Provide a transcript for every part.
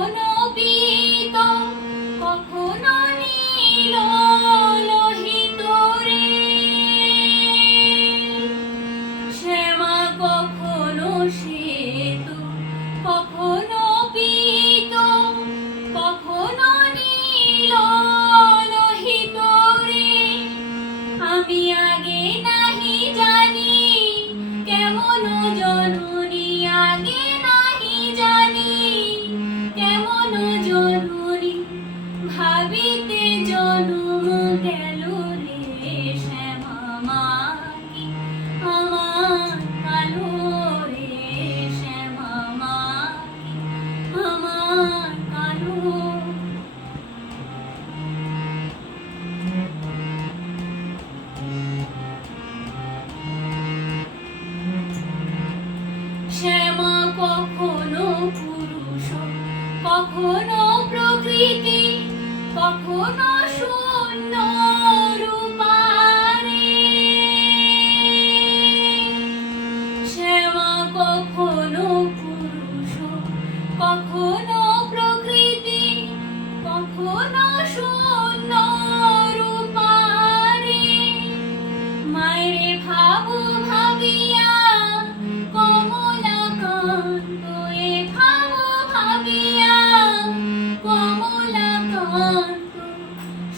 কখনো পীত কখনো নীল লোহিত রে, শ্যামা কখনো শ্বেত কখনো পীত কখনো নীল লোহিত রে। আমি আগে নাহি জানি কেমন জননী, আগে নাহি জানি কেমন জননী, ভাবিতে জনম গেল রে শ্যামা মা কি আমার কালো রে, শ্যামা মা কি আমার কালো। শ্যামা কখনো পুরুষ কখনো প্রকৃতি কখনো শূন্য রূপারে, শ্যামা কখনো পুরুষ কখনো প্রকৃতি কখনো শূন্য রূপারে। মায়েরে ভাবু ভাবিয়া কমলাকান্ত, এ ভাবু ভাবিয়া কমলাকান্ত,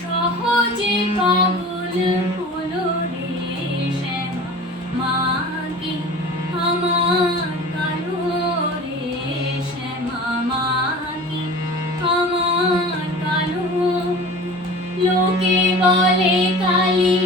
সহজে পাগল হলো রে শ্যামা মা কি আমার কালো রে, শ্যামা মা কি আমার কালো। লোকে বলে কালী